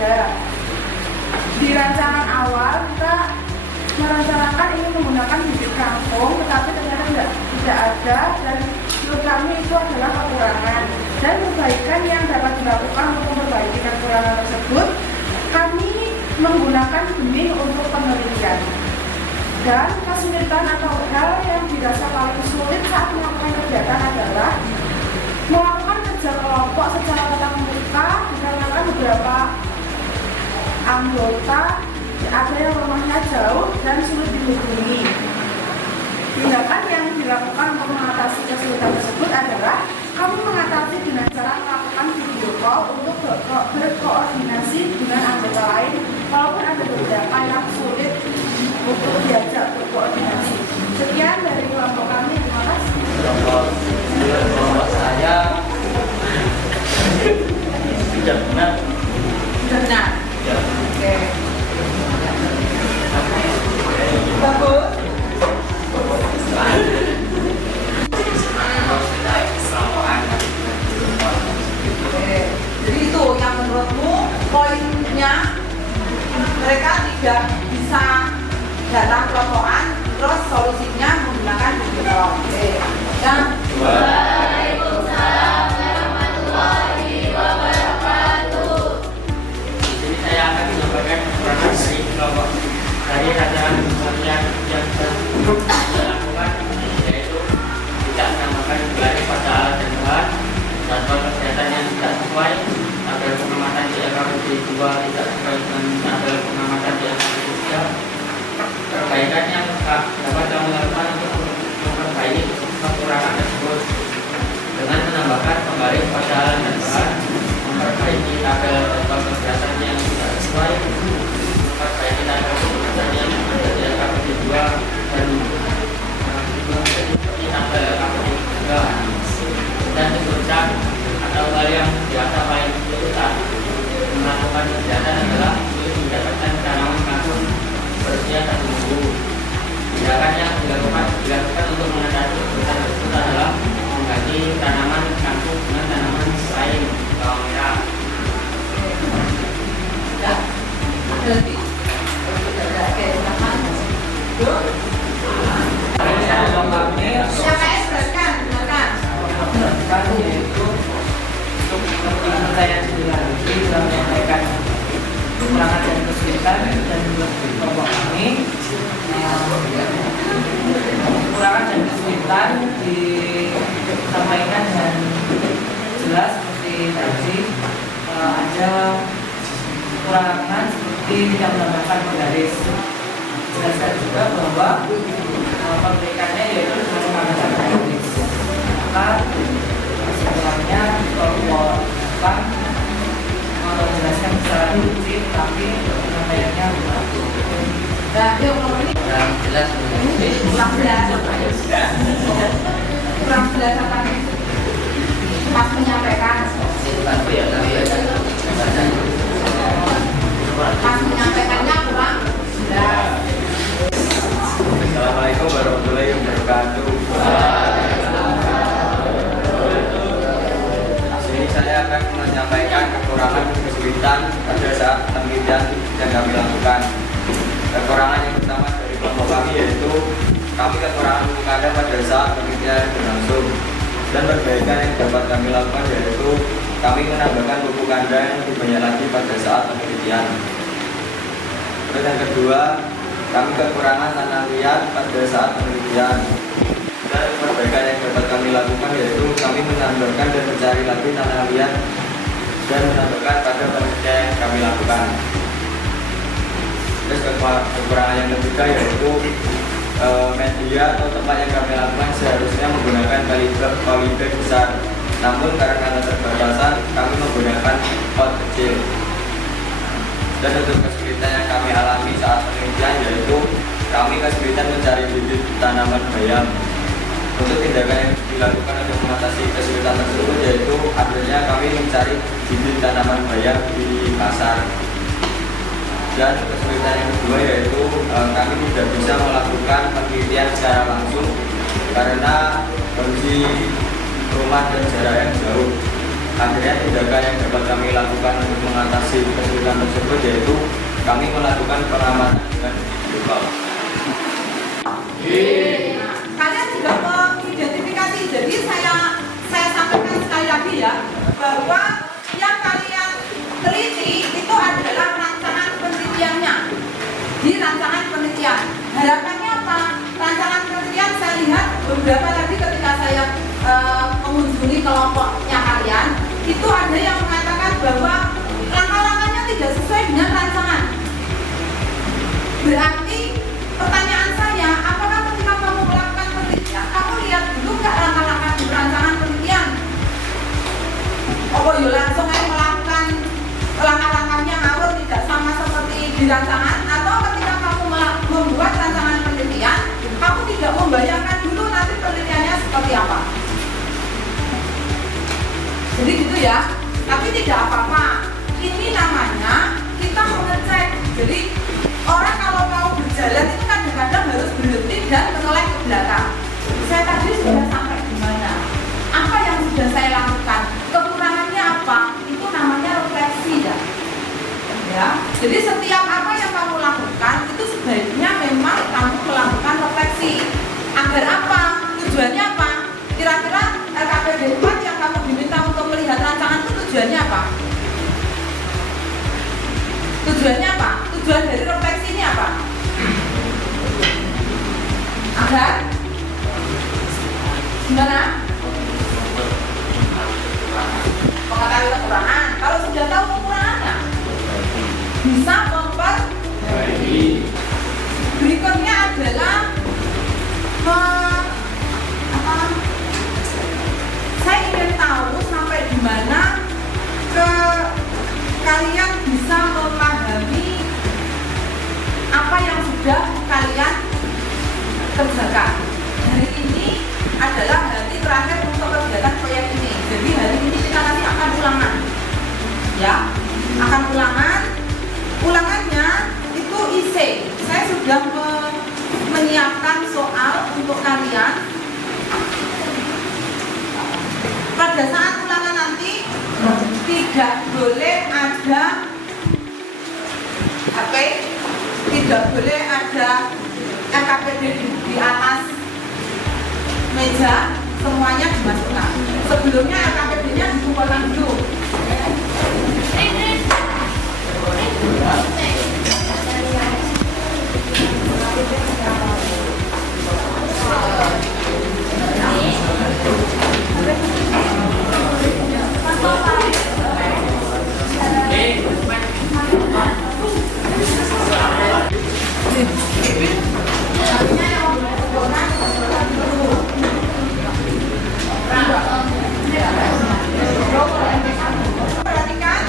ada. Di rancangan awal kita merencanakan ingin menggunakan bibit kangkung, tetapi ternyata tidak ada, dan menurut kami itu adalah kekurangan. Dan perbaikan yang dapat dilakukan untuk memperbaiki kekurangan tersebut, kami menggunakan benih untuk penelitian. Dan kesulitan atau hal yang dirasa paling sulit saat melakukan kegiatan adalah melakukan kerja kelompok secara tatap muka, dikarenakan beberapa anggota ada yang rumahnya jauh dan sulit dihubungi. Tindakan yang dilakukan untuk mengatasi kesulitan tersebut adalah kami mengatasi dengan cara melakukan video call untuk berkoordinasi dengan anggota lain, walaupun ada beberapa yang sulit untuk diajak berkoordinasi. Sekian dari kelompok kami, terima kasih. Kelompok saya tidak benar. Benar. Ya. Oke. Bagus. Jadi itu yang menurutmu poinnya mereka tidak bisa datang kelompokan, terus solusinya menggunakan digital. Oke. Yang Waalaikumsalam warahmatullahi wabarakatuh. Di sini saya akan menyampaikan kekurangan dari kelompok dari rancangan yang dilakukan, yaitu tidak menambahkan nilai pada alat dan bahan, jadwal kegiatan yang tidak sesuai, tabel pengamatan di LKPD 2 tidak sesuai dengan tabel pengamatan di LKPD 3. Perbaikan yang dapat kami lakukan untuk memperbaiki kekurangan tersebut dengan menambahkan pembaris pada alat dan bahan, memperbaiki tabel jadwal kegiatan yang tidak sesuai, memperbaiki tabel pengamatan yang ada di LKPD 2 dan seperti tabel LKPD 3. Dan kesulitan atau hal yang biasa paling kesulitan melakukan kegiatan adalah sulit mendapatkan tanaman kangkung berusia 1 minggu. Tindakan yang dilakukan untuk mengatasi kesulitan tersebut adalah mengganti tanaman kangkung dengan tanaman lain bawang merah. ya, ada lagi. Oke, silakan. Yuk. Siapa yang silakan? Yaitu untuk kepentingan saya sendiri lagi dalam menyampaikan kekurangan dan kesulitan dan kelompok kami. Kekurangan dan kesulitan disampaikan dengan jelas seperti tadi, ada kekurangan seperti tidak menambahkan penggaris. Jelaskan juga bahwa perbaikannya yaitu dengan menambahkan penggaris. Maka sebenarnya kelompok akan menjelaskan secara rinci, tapi penyampaiannya begitu. Nah, yuk kalau ini Yang jelas kurang jelas. Kurang jelas apa nih? Pas menyampaikan. Pas menyampaikannya kurang jelas. Assalamualaikum warahmatullahi wabarakatuh. Di sini saya akan menyampaikan kekurangan dan kesulitan pada saat penelitian yang kami lakukan. Kekurangan yang pertama dari kelompok kami yaitu kami kekurangan pupuk kandang pada saat penelitian berlangsung. Dan perbaikan yang dapat kami lakukan yaitu kami menambahkan pupuk kandang yang lebih banyak lagi pada saat penelitian. Terus yang kedua, kami kekurangan tanah liat pada saat penelitian. Dan perbaikan yang dapat kami lakukan yaitu kami menambahkan dan mencari lagi tanah liat dan menambahkan pada penelitian yang kami lakukan. Terus kekurangan yang ketiga yaitu media atau tempat yang kami lakukan seharusnya menggunakan polybag besar. Namun karena keterbatasan kami menggunakan pot kecil. Dan untuk kesulitan yang kami alami saat penelitian yaitu kami kesulitan mencari bibit tanaman bayam. Untuk tindakan yang dilakukan untuk mengatasi kesulitan tersebut yaitu akhirnya kami mencari bibit tanaman bayam di pasar. Dan kesulitan yang kedua yaitu kami tidak bisa melakukan penelitian secara langsung karena kondisi rumah dan jarak yang jauh. Akhirnya tindakan yang dapat kami lakukan untuk mengatasi kesulitan tersebut yaitu kami melakukan pengamatan dengan visual. Kalian sudah mengidentifikasi, jadi saya sampaikan sekali lagi ya, bahwa yang kalian teliti itu adalah rancangan penelitiannya. Di rancangan penelitian, harapannya apa? Rancangan penelitian saya lihat beberapa tadi ketika saya mengunjungi kelompoknya kalian, itu ada yang mengatakan bahwa langkah-langkahnya tidak sesuai dengan rancangan. Berarti pertanyaan saya, apakah ketika kamu melakukan penelitian, kamu lihat dulu nggak langkah-langkah di rancangan penelitian? Oh, yuk langsung aja melakukan langkah-langkahnya ngawur tidak sama seperti di rancangan, atau ketika kamu membuat rancangan penelitian, kamu tidak membayangkan dulu nanti penelitiannya seperti apa? Jadi gitu ya, tapi tidak apa-apa. Ini namanya kita mengecek. Jadi orang kalau mau berjalan itu kadang-kadang harus berhenti dan menoleh ke belakang. Saya tadi sudah sampai di mana? Apa yang sudah saya lakukan? Kekurangannya apa? Itu namanya refleksi ya. Ya. Jadi setiap apa yang kamu lakukan itu sebaiknya memang kamu melakukan refleksi. Agar apa? Tujuannya apa? Kira-kira LKPD 4 yang kamu diminta untuk melihat rancangan itu tujuannya apa? Tujuannya apa? Tujuan dari refleksi ini apa? Agar gimana? Mengetahui kekurangan. Kalau sudah tahu kekurangannya, bisa memperbaiki. Berikutnya adalah saya ingin tahu sampai di mana kalian bisa memahami apa yang sudah kalian kerjakan. Hari ini adalah hari terakhir untuk kegiatan proyek ini. Jadi hari ini kita nanti akan ulangan, ya, akan ulangan. Ulangannya itu IC. Saya sudah menyiapkan soal untuk kalian. Pada saat ulangan nanti tidak boleh ada apa? Tidak boleh ada LKPD di atas meja, semuanya dimasukkan. Sebelumnya LKPD-nya dikumpulkan dulu. Perhatikan,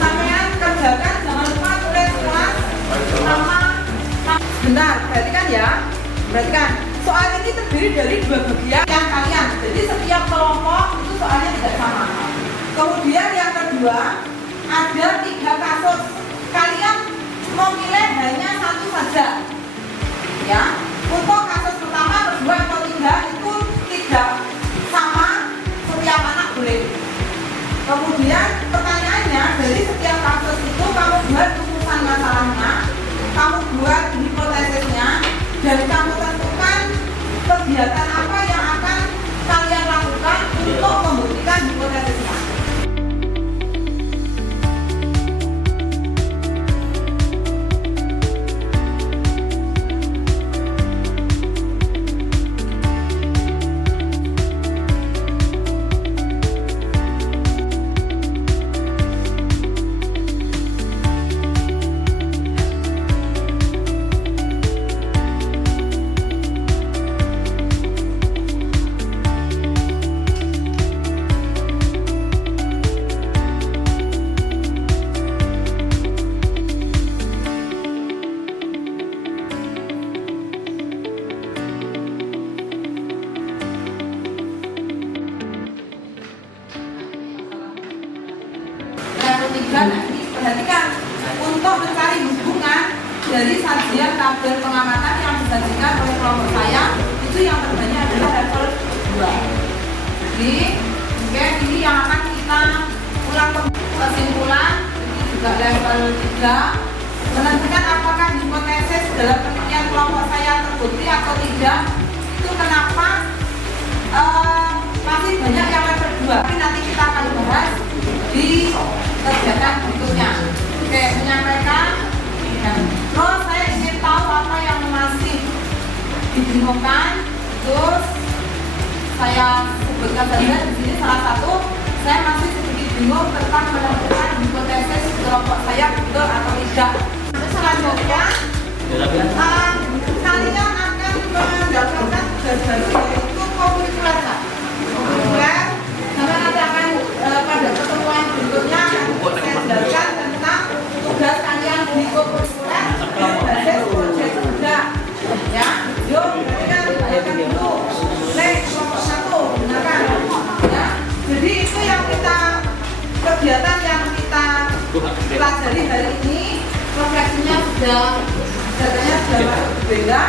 sampean kerjakan, jangan lupa tulis kelas sama. Bentar, perhatikan ya. Perhatikan, soal ini terdiri dari dua bagian yang kalian. Jadi setiap kelompok itu soalnya tidak sama. Kemudian yang kedua, ada 3 kasus. Kalian memilih hanya satu saja. Ya, untuk kasus pertama, kedua, atau 3 itu tidak sama, setiap anak boleh. Kemudian pertanyaannya, dari setiap kasus itu kamu buat rumusan masalahnya, kamu buat hipotesisnya, dan kamu tentukan kegiatan apa yang akan kalian lakukan untuk membuktikan hipotesisnya. Perhatikan, untuk mencari hubungan dari sajian tabel pengamatan yang disajikan oleh kelompok saya, itu yang terbanyak adalah level 2. Jadi, ini yang akan kita ulang kesimpulan. Ini juga level 3. Menentukan apakah hipotesis dalam penelitian kelompok saya terbukti atau tidak. Itu kenapa masih banyak yang level 2. Tapi nanti kita akan bahas di kegiatan berikutnya. Oke, menyampaikan. Terus saya ingin tahu apa yang masih dibingungkan. Terus saya sebutkan saja di sini salah satu, saya masih sedikit bingung tentang menentukan hipotesis kelompok saya betul atau tidak. Selanjutnya, kalian akan mendapatkan tugas baru yaitu kurikuler. Kurikuler, karena nanti akan pada pertemuan berikutnya akan saya jelaskan tentang tugas kalian di kurikuler berbasis proyek kerja. Ya, yuk, kita dulu. Kelompok 1, gunakan. Ya, jadi itu yang kegiatan yang kita pelajari hari ini. Refleksinya datanya sudah berbeda.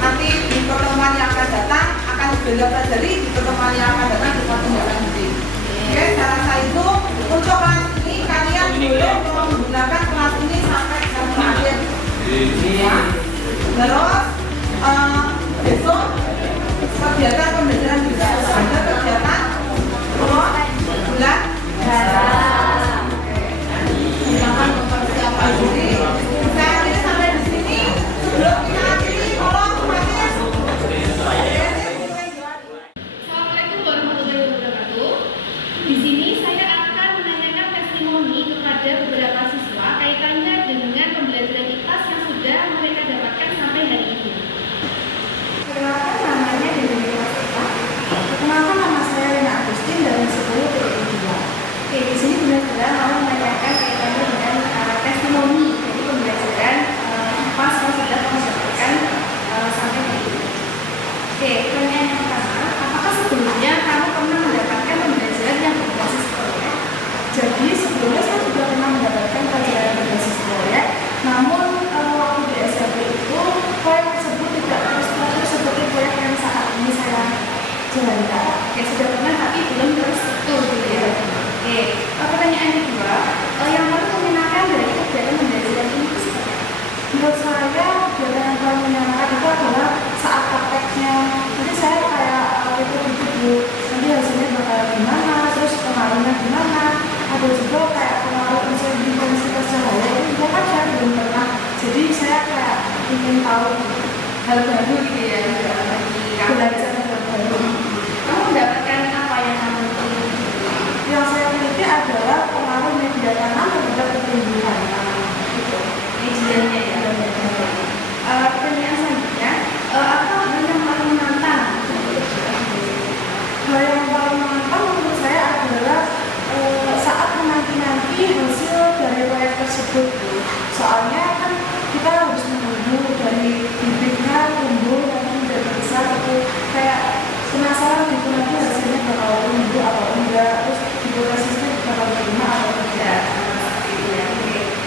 Nanti di pertemuan yang akan datang akan berbeda pelajari, di pertemuan yang akan datang di pertemuan lanjut. Oke, saya rasa itu untuk kelas ini kalian boleh menggunakan kelas ini sampai jam akhir. Ya. Terus besok kegiatan pembelajaran juga ada kegiatan bulan silakan mempersiapkan diri. Saya akhiri sampai di sini. Sebelum kita akhiri, tolong kembali. Assalamualaikum warahmatullahi wabarakatuh. Di sini saya akan menanyakan testimoni kepada beberapa siswa kaitannya dengan pembelajaran IPAS yang sudah mereka dapatkan sampai hari ini. Perkenalkan, namanya Dewi Dewa. Perkenalkan, nama saya Rina Agustin dari 10 TPI 2. Oke, di sini benar-benar mau menanyakan kaitannya dengan testimoni, jadi pembelajaran IPAS yang sudah kamu dapatkan sampai hari ini. Oke, pertanyaan yang pertama, apakah sebelumnya kamu pernah mendapatkan pembelajaran yang berbasis proyek? Jadi sebelumnya saya juga pernah mendapatkan pelajaran berbasis proyek, namun waktu di SMP itu proyek tersebut tidak terstruktur seperti proyek yang saat ini saya jalankan. Ya sudah pernah tapi belum terstruktur gitu ya. Oke, pertanyaan kedua, yang paling menyenangkan dari kegiatan pembelajaran ini itu seperti apa? Menurut saya kegiatan yang paling menyenangkan itu adalah saat prakteknya. Jadi saya kayak itu nanti hasilnya bakal gimana, terus pengaruhnya gimana. Ada juga kayak pengaruh intensitas cahaya itu juga kan saya belum pernah. Jadi saya kayak ingin tahu hal baru gitu ya, belajar hal baru. Kamu mendapatkan apa yang kamu pilih? Yang saya teliti adalah pengaruh media tanam terhadap pertumbuhan tanam. Gitu. Medianya ya. Pertanyaan selanjutnya, apa hal yang paling menantang? Hal yang paling menantang menurut saya adalah saat menanti-nanti hasil dari proyek tersebut. Soalnya kan kita harus menunggu dari bibitnya tumbuh nanti menjadi besar, atau kayak penasaran gitu nanti hasilnya bakal tumbuh atau enggak, terus hipotesisnya bakal terima atau tidak.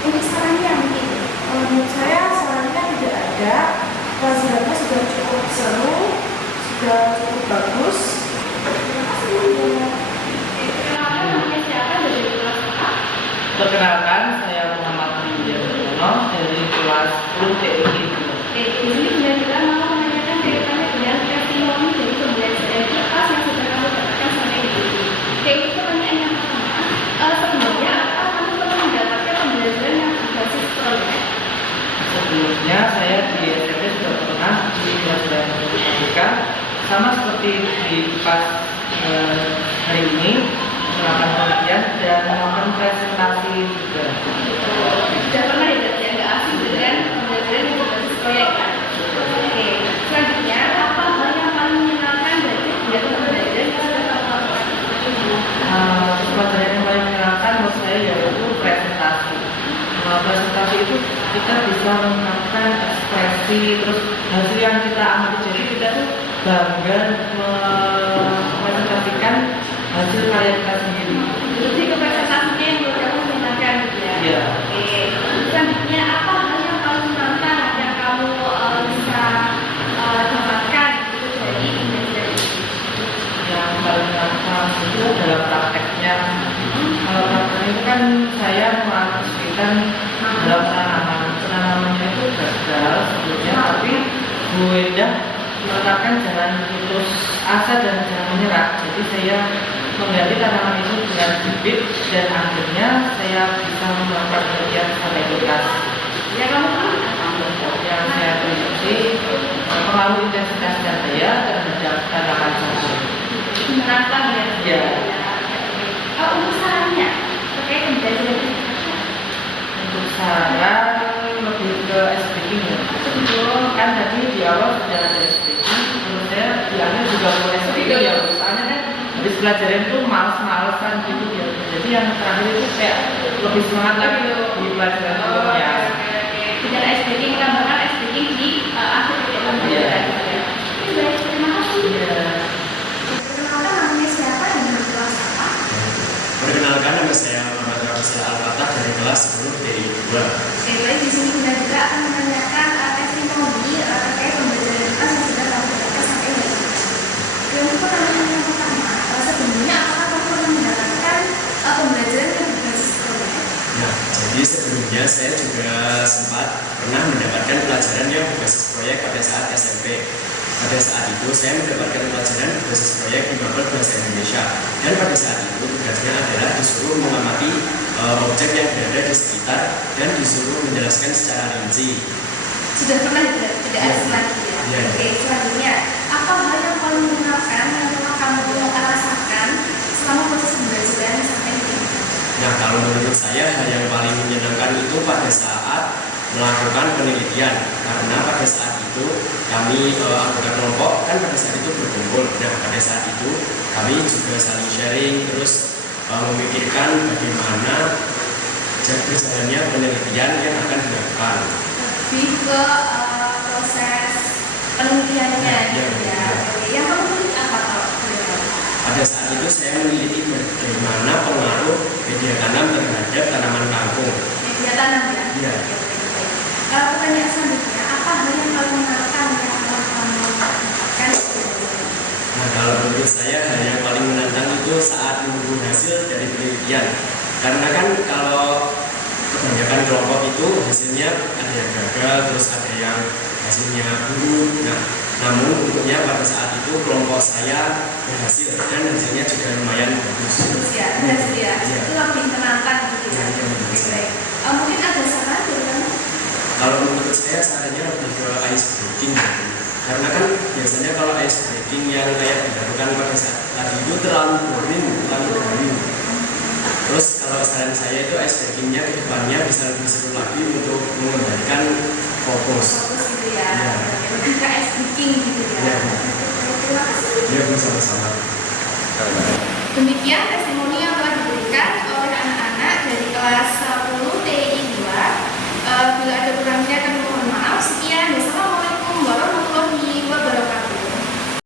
Untuk sarannya mungkin Menurut saya sarannya tidak ada. Pelajarannya sudah cukup seru, sudah cukup bagus. Terima kasih. perkenalkan namanya siapa dari kelas A? Perkenalkan, saya Muhammad Wijayanto dari kelas 10 TPI 2. Oke, di sini benar-benar mau menanyakan kaitannya dengan testimoni dari pembelajaran IPAS yang sudah kamu dapatkan sampai di sini. Oke, itu pertanyaan yang pertama. Sebelumnya, apa kamu pernah mendapatkan pembelajaran yang berbasis proyek? Sebelumnya saya di SMP sudah pernah di pelajaran matematika, sama seperti di pas hari ini melakukan penelitian dan melakukan presentasi juga. Sudah pernah ya berarti ya, nggak asing dengan pembelajaran yang berbasis proyek kan? Oke, selanjutnya apa hal yang paling menyenangkan dari kegiatan pembelajaran yang sudah kamu lakukan? Pelajaran yang paling menyenangkan menurut saya yaitu presentasi. Presentasi itu kita bisa mengungkapkan ekspresi, terus hasil yang kita amati, jadi kita tuh bangga mempresentasikan hasil karya kita sendiri. Jadi kepresentasinya yang menurut kamu menyenangkan gitu ya? Iya. Oke, selanjutnya apa hal yang paling menantang yang kamu bisa dapatkan gitu dari pembelajaran ini? Yang paling menantang itu adalah prakteknya dalam penanamannya itu gagal sebetulnya, tapi Bu Endah mengatakan jangan putus asa dan jangan menyerah. Jadi saya mengganti tanaman itu dengan bibit dan akhirnya saya bisa melakukan penelitian sampai tuntas. Ya kamu tahu Yang saya teliti pengaruh intensitas cahaya terhadap tanaman jagung. menerapkan ya. Ya. Untuk sarannya terkait pembelajaran Untuk saran lebih ke speaking ya. Kan tadi di awal sudah ada speaking, menurut saya di akhir juga boleh speaking ya. Soalnya kan habis pelajaran itu males-malesan gitu ya. Jadi yang terakhir itu kayak lebih semangat lagi di pelajaran sebelumnya. tidak ada speaking, tambahkan speaking di akhir pembelajaran. Baik, terima kasih. Iya. Perkenalkan namanya siapa dan dari kelas apa? Perkenalkan, nama saya Muhammad Rasul Al-Fatah dari kelas 10 TI 2. Oke, baik, di sini kita juga akan menanyakan testimoni terkait pembelajaran kelas yang sudah kamu dapatkan sampai hari ini. Untuk pertanyaan yang pertama, sebelumnya apakah kamu pernah mendapatkan pembelajaran yang berbasis proyek? Nah, jadi sebelumnya saya juga sempat pernah mendapatkan pelajaran yang berbasis proyek pada saat SMP. Pada saat itu saya mendapatkan pelajaran berbasis proyek di mapel bahasa Indonesia, dan pada saat itu tugasnya adalah disuruh mengamati objek yang berada di sekitar dan disuruh menjelaskan secara rinci. Sudah pernah tidak ada lagi ya? Iya. Oke, selanjutnya, apa hal yang paling menyenangkan yang telah kamu rasakan selama proses pembelajaran sampai ini? Nah, kalau menurut saya hal yang paling menyenangkan itu pada saat melakukan penelitian, karena pada saat itu kami anggota kelompok kan pada saat itu berkumpul. Nah, pada saat itu kami juga saling sharing, terus memikirkan bagaimana berjalannya penelitian yang akan dilakukan. Lebih ke proses penelitiannya Ya, gitu ya. ya. Oke, yang kamu pilih apa kalau boleh tahu? Pada saat itu saya meneliti bagaimana pengaruh media tanam terhadap tanaman kangkung. Media tanam ya? Iya. Oke, baik. Pertanyaan selanjutnya, apa hal yang paling menyenangkan yang telah kamu dapatkan? Nah, kalau menurut saya hal yang paling menantang itu saat menunggu hasil dari penelitian. Karena kan kalau kebanyakan kelompok itu hasilnya ada yang gagal, terus ada yang hasilnya buruk. Nah, namun untungnya pada saat itu kelompok saya berhasil dan hasilnya juga lumayan bagus. Bagus ya, berhasil ya. Iya. Itu lebih menantang gitu ya. Iya, menurut Oke, saya. baik. Mungkin ada saran dari kamu? Kalau menurut saya sarannya lebih ke ice breaking. Karena kan biasanya kalau ice breaking yang kayak dilakukan pada saat tadi itu terlalu boring, terlalu boring. Terus kalau saran saya itu ice breakingnya ke depannya bisa lebih seru lagi untuk mengembalikan fokus. Fokus gitu ya. Iya. Lebih ke ice breaking gitu ya. Iya. Terima kasih. Ya, bersama-sama. Demikian testimoni